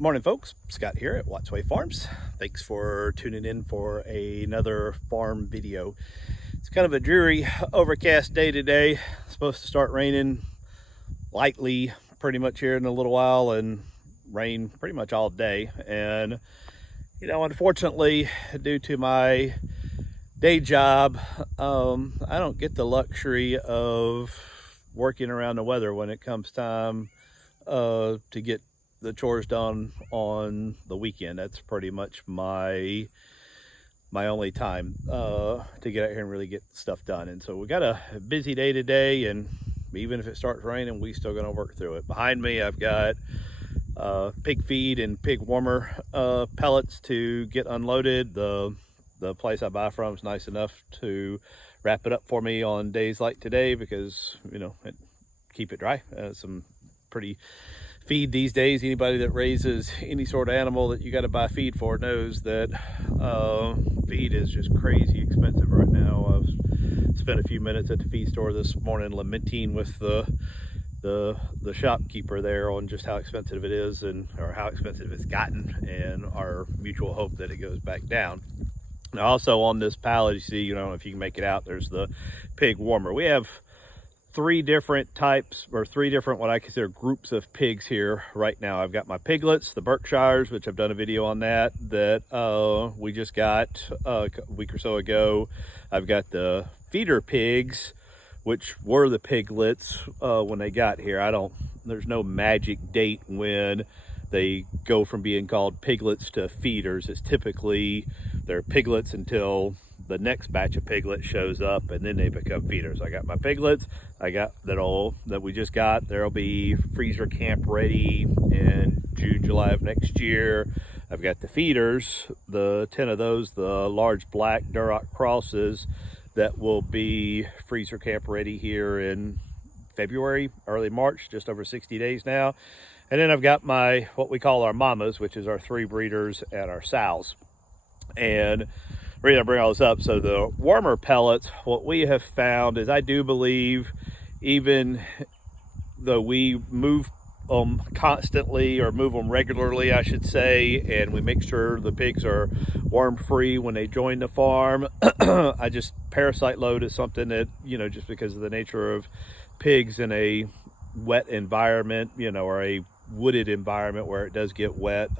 Morning folks, Scott here at Wattsway Farms. Thanks for tuning in for another farm video. It's kind of a dreary, overcast day today. It's supposed to start raining lightly pretty much here in a little while and rain pretty much all day. And unfortunately, due to my day job, I don't get the luxury of working around the weather when it comes time to get the chores done on the weekend. That's pretty much my only time to get out here and really get stuff done. And so we got a busy day today, and even if it starts raining, we still gonna work through it. Behind me I've got pig feed and pig warmer pellets to get unloaded. The place I buy from is nice enough to wrap it up for me on days like today because keep it dry. Some pretty feed these days. Anybody that raises any sort of animal that you got to buy feed for knows that feed is just crazy expensive right now. I've spent a few minutes at the feed store this morning lamenting with the shopkeeper there on just how expensive it is, or how expensive it's gotten, and our mutual hope that it goes back down. Now also on this pallet, you see, I don't know if you can make it out, there's the pig warmer. We have three different types, or three different what I consider groups of pigs here right now. I've got my piglets, the Berkshires, which I've done a video on that we just got a week or so ago. I've got the feeder pigs, which were the piglets when they got here. There's no magic date when they go from being called piglets to feeders. It's typically they're piglets until the next batch of piglets shows up, and then they become feeders. I got my piglets. I got that we just got. There'll be freezer camp ready in June, July of next year. I've got the feeders, the 10 of those, the large black Duroc crosses, that will be freezer camp ready here in February, early March, just over 60 days now. And then I've got what we call our mamas, which is our 3 breeders and our sows. And the reason I bring all this up, so the warmer pellets, what we have found is, I do believe, even though we move them constantly, or move them regularly I should say, and we make sure the pigs are worm free when they join the farm, parasite load is something that, just because of the nature of pigs in a wet environment, or a wooded environment where it does get wet,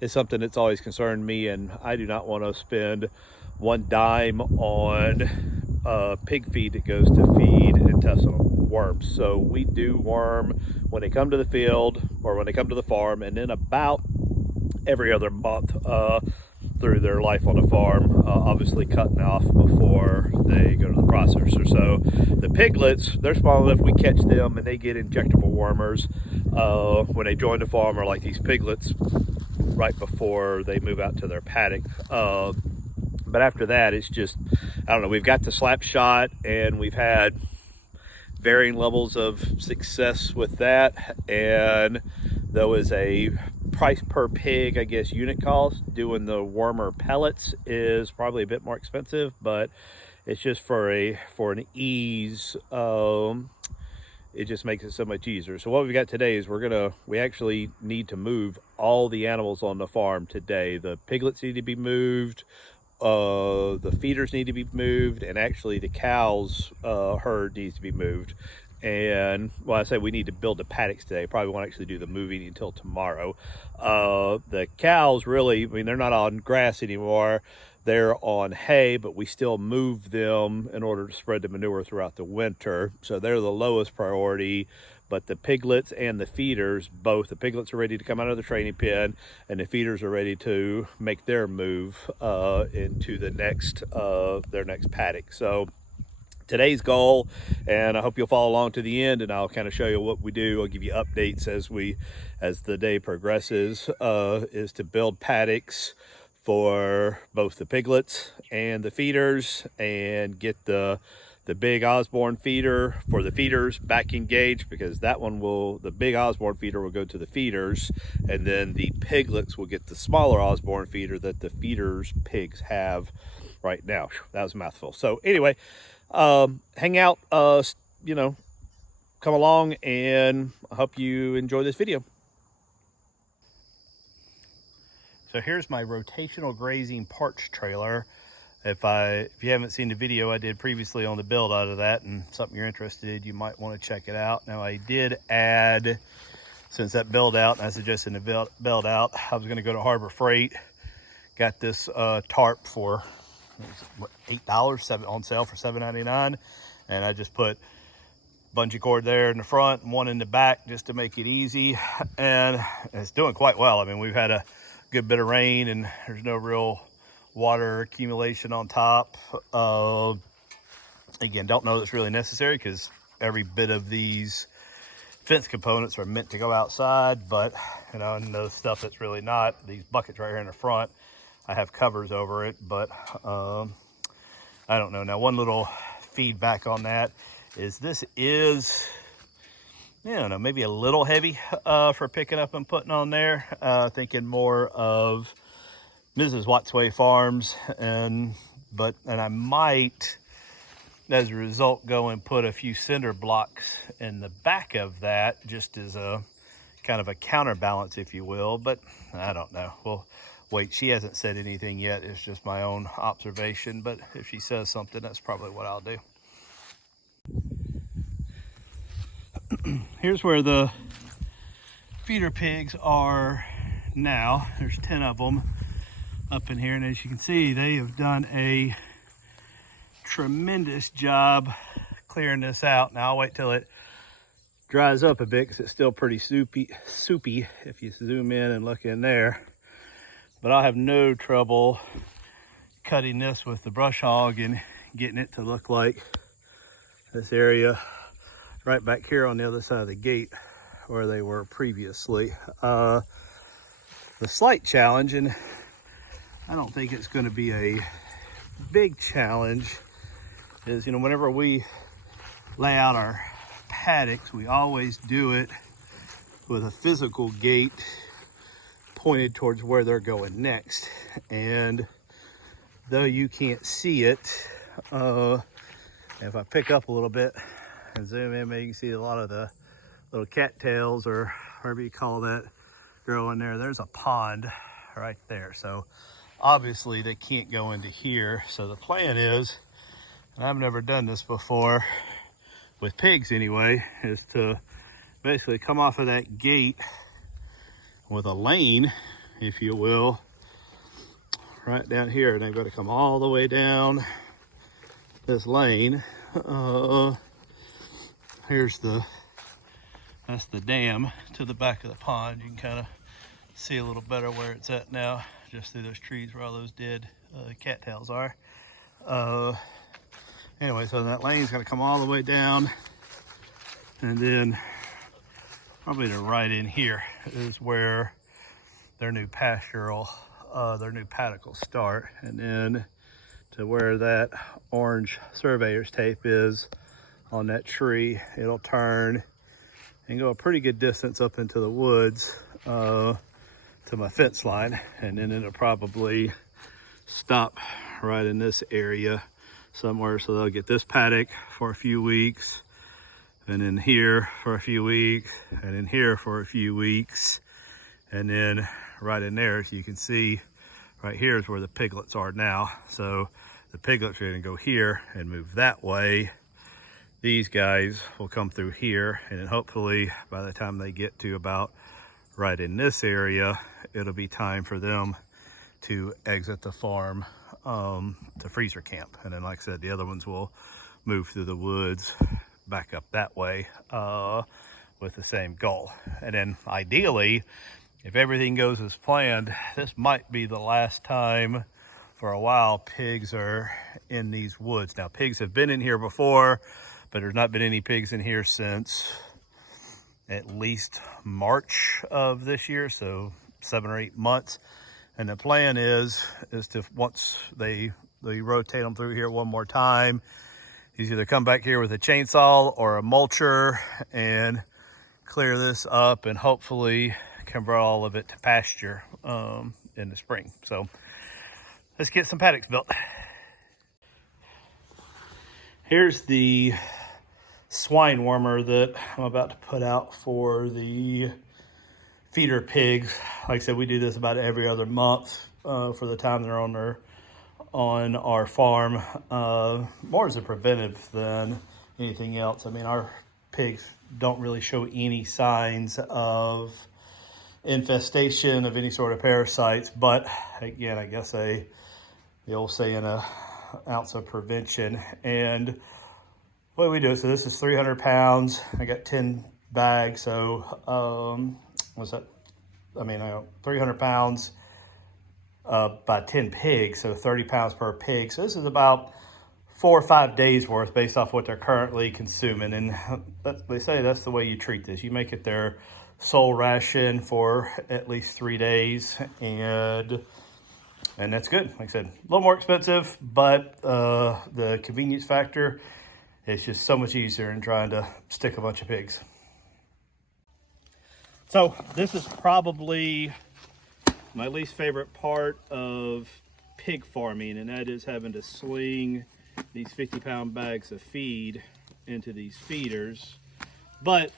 is something that's always concerned me, and I do not want to spend one dime on pig feed that goes to feed intestinal worms. So we do worm when they come to the field or when they come to the farm, and then about every other month through their life on the farm, obviously cutting off before they go to the processor. So the piglets, they're small enough we catch them and they get injectable wormers when they join the farm, or like these piglets right before they move out to their paddock. But after that, it's just, I don't know, we've got the slap shot, and we've had varying levels of success with that. And there was a price per pig, I guess, unit cost. Doing the warmer pellets is probably a bit more expensive, but it's just for an ease. It just makes it so much easier. So what we've got today is we actually need to move all the animals on the farm today. The piglets need to be moved, the feeders need to be moved, and actually the cows herd needs to be moved. And I say we need to build the paddocks today. Probably won't actually do the moving until tomorrow. The cows, really, they're not on grass anymore. They're on hay, but we still move them in order to spread the manure throughout the winter. So they're the lowest priority. But the piglets and the feeders, both the piglets are ready to come out of the training pen, and the feeders are ready to make their move into their next paddock. So today's goal, and I hope you'll follow along to the end, and I'll kind of show you what we do. I'll give you updates as the day progresses, is to build paddocks for both the piglets and the feeders, and get the big Osborne feeder for the feeders back engaged, because the big Osborne feeder will go to the feeders, and then the piglets will get the smaller Osborne feeder that the feeders pigs have right now. That was a mouthful. So anyway, hang out, come along, and I hope you enjoy this video. So here's my rotational grazing parch trailer. If you haven't seen the video I did previously on the build out of that and something you're interested in, you might want to check it out. Now I did add, since that build out, and I suggested the build out, I was going to go to Harbor Freight. Got this tarp for what, $8 on sale for $7.99, and I just put bungee cord there in the front and one in the back just to make it easy, and it's doing quite well. I mean, we've had a good bit of rain and there's no real water accumulation on top. Again, don't know that's really necessary because every bit of these fence components are meant to go outside, but you know, and the stuff that's really not, these buckets right here in the front, I have covers over it, but I don't know. Now, one little feedback on that is this is, I don't know, maybe a little heavy for picking up and putting on there. Thinking more of Mrs. Wattsway Farms, and I might, as a result, go and put a few cinder blocks in the back of that, just as a kind of a counterbalance, if you will. But I don't know. Well, wait, she hasn't said anything yet. It's just my own observation. But if she says something, that's probably what I'll do. Here's where the feeder pigs are now. There's 10 of them up in here, and as you can see, they have done a tremendous job clearing this out. Now I'll wait till it dries up a bit because it's still pretty soupy if you zoom in and look in there. But I'll have no trouble cutting this with the brush hog and getting it to look like this area right back here on the other side of the gate where they were previously. The slight challenge, and I don't think it's going to be a big challenge, is, you know, whenever we lay out our paddocks, we always do it with a physical gate pointed towards where they're going next. And though you can't see it, if I pick up a little bit and zoom in, maybe you can see a lot of the little cattails, or whatever you call that, growing there. There's a pond right there. So obviously they can't go into here. So the plan is, and I've never done this before with pigs anyway, is to basically come off of that gate with a lane, if you will, right down here. And they've got to come all the way down this lane. That's the dam to the back of the pond. You can kind of see a little better where it's at now, just through those trees where all those dead cattails are. Anyway, so that lane's going to come all the way down, and then probably to right in here is where their new pastoral, their new paddock will start, and then to where that orange surveyor's tape is on that tree, it'll turn and go a pretty good distance up into the woods to my fence line, and then it'll probably stop right in this area somewhere. So they'll get this paddock for a few weeks, and then here for a few weeks, and then here for a few weeks, and then right in there, as you can see, right here is where the piglets are now. So the piglets are going to go here and move that way. These guys will come through here, and then hopefully by the time they get to about right in this area, it'll be time for them to exit the farm to freezer camp. And then, like I said, the other ones will move through the woods back up that way with the same goal. And then ideally, if everything goes as planned, this might be the last time for a while pigs are in these woods. Now, pigs have been in here before, but there's not been any pigs in here since at least March of this year, so 7 or 8 months. And the plan is to, once they rotate them through here one more time, is either come back here with a chainsaw or a mulcher and clear this up and hopefully convert all of it to pasture in the spring. So let's get some paddocks built. Here's the swine warmer that I'm about to put out for the feeder pigs like I said, we do this about every other month for the time they're on our farm, more as a preventive than anything else. I mean, our pigs don't really show any signs of infestation of any sort of parasites, but again, I guess the old saying, an ounce of prevention. And what we do, so this is 300 pounds. I got 10 bags, so what's that? I mean, 300 pounds by 10 pigs, so 30 pounds per pig. So this is about 4 or 5 days worth based off what they're currently consuming. And they say that's the way you treat this. You make it their sole ration for at least 3 days, and that's good. Like I said, a little more expensive, but the convenience factor is just so much easier than trying to stick a bunch of pigs. So this is probably my least favorite part of pig farming, and that is having to sling these 50-pound bags of feed into these feeders. But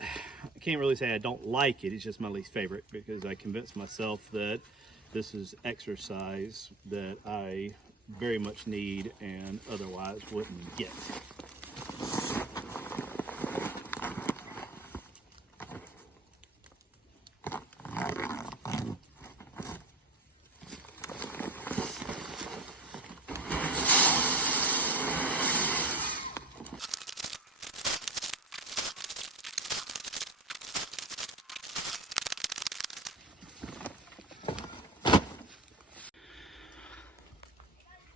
I can't really say I don't like it. It's just my least favorite because I convinced myself that this is exercise that I very much need and otherwise wouldn't get.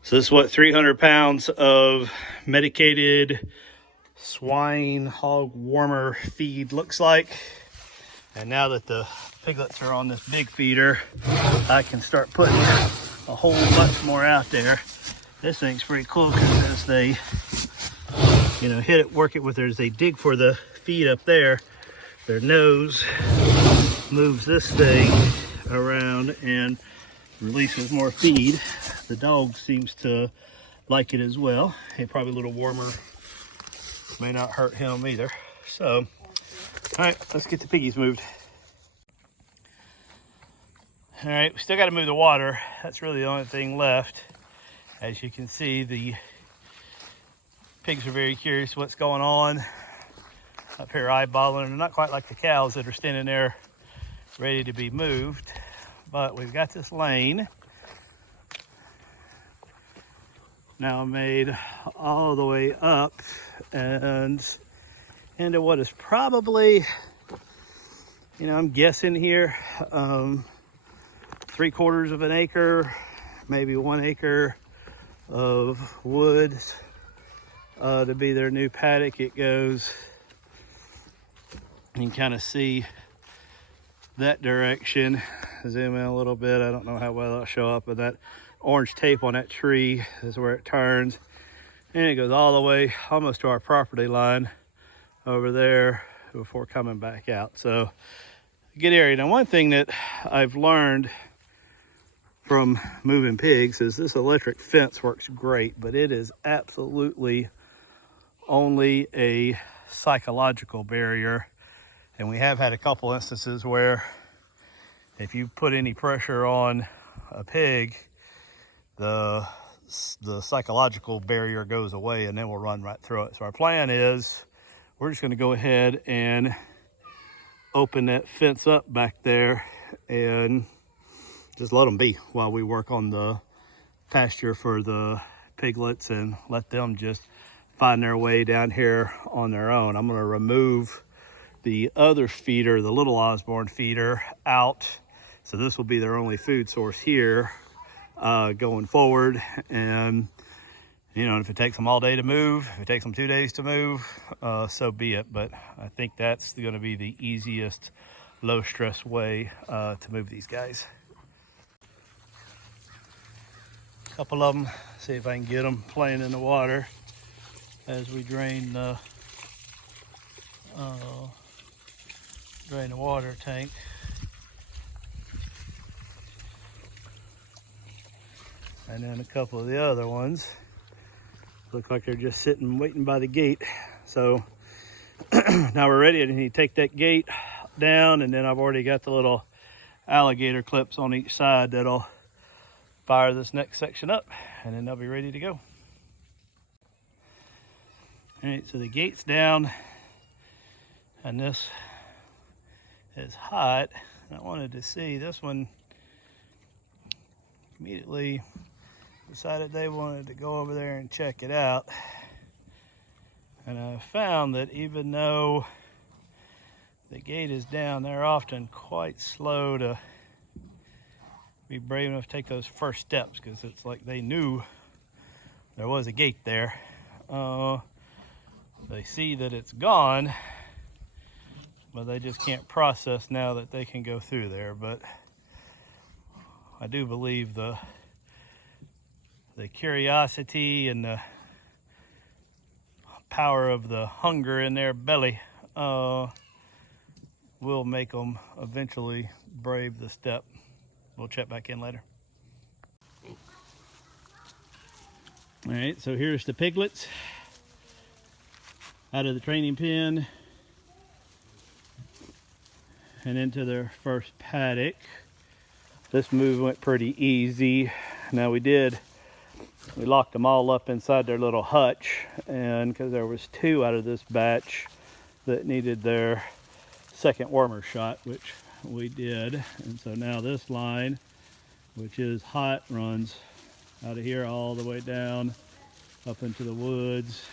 So this is what 300 pounds of medicated swine hog warmer feed looks like. And now that the piglets are on this big feeder, I can start putting a whole bunch more out there. This thing's pretty cool because as they, hit it, work it with her, as they dig for the feed up there, their nose moves this thing around and releases more feed. The dog seems to like it as well. And probably a little warmer may not hurt him either. So, all right, let's get the piggies moved. All right, we still got to move the water. That's really the only thing left. As you can see, the pigs are very curious what's going on up here, eyeballing. They're not quite like the cows that are standing there ready to be moved. But we've got this lane now made all the way up and into what is probably, I'm guessing here, 3/4 of an acre, maybe 1 acre of wood to be their new paddock. It goes, you can kind of see that direction. Zoom in a little bit. I don't know how well that'll show up, but that orange tape on that tree is where it turns, and it goes all the way almost to our property line over there before coming back out. So good area. Now, one thing that I've learned from moving pigs is this electric fence works great, but it is absolutely only a psychological barrier. And we have had a couple instances where if you put any pressure on a pig, the psychological barrier goes away and then we'll run right through it. So our plan is we're just going to go ahead and open that fence up back there and just let them be while we work on the pasture for the piglets and let them just find their way down here on their own. I'm going to remove the other feeder, the little Osborne feeder, out. So this will be their only food source here going forward. And, if it takes them all day to move, if it takes them 2 days to move, so be it. But I think that's going to be the easiest, low stress way to move these guys. A couple of them, see if I can get them playing in the water as we drain the water tank. And then a couple of the other ones look like they're just sitting waiting by the gate. So now we're ready. I need to take that gate down, and then I've already got the little alligator clips on each side that'll fire this next section up, and then they'll be ready to go. All right, so the gate's down and this is hot. I wanted to see this one. Immediately decided they wanted to go over there and check it out. And I found that even though the gate is down, they're often quite slow to be brave enough to take those first steps, because it's like they knew there was a gate there. They see that it's gone, but they just can't process now that they can go through there. But I do believe the curiosity and the power of the hunger in their belly will make them eventually brave the step. We'll check back in later. All right, so here's the piglets out of the training pen and into their first paddock. This move went pretty easy. Now we locked them all up inside their little hutch, and because there was 2 out of this batch that needed their second wormer shot, which we did. And so now this line, which is hot, runs out of here all the way down up into the woods,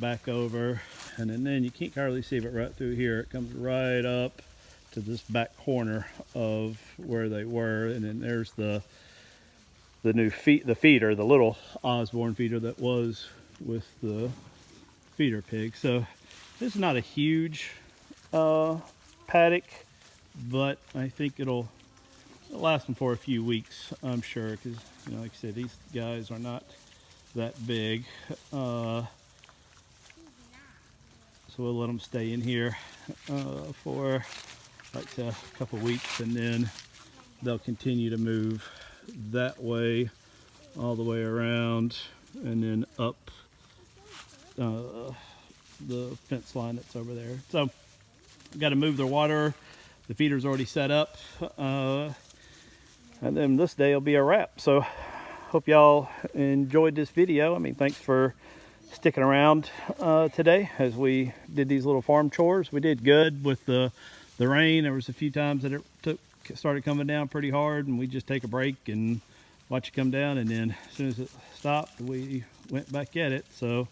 back over, and then you can't hardly see it right through here. It comes right up to this back corner of where they were, and then there's the new feeder, the little Osborne feeder that was with the feeder pig. So this is not a huge paddock, but I think it'll last them for a few weeks, I'm sure, because, you know, like I said, these guys are not that big. So we'll let them stay in here for like a couple weeks, and then they'll continue to move that way all the way around and then up the fence line that's over there. So got to move their water. The feeder's already set up, and then this day will be a wrap. So hope y'all enjoyed this video. I mean, thanks for sticking around today as we did these little farm chores. We did good with the rain. There was a few times that it started coming down pretty hard, and we just take a break and watch it come down, and then as soon as it stopped, we went back at it. So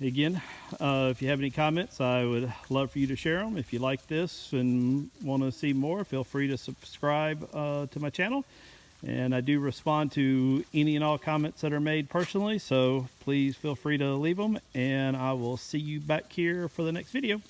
again, if you have any comments, I would love for you to share them. If you like this and want to see more, feel free to subscribe to my channel. And I do respond to any and all comments that are made personally, so please feel free to leave them, and I will see you back here for the next video.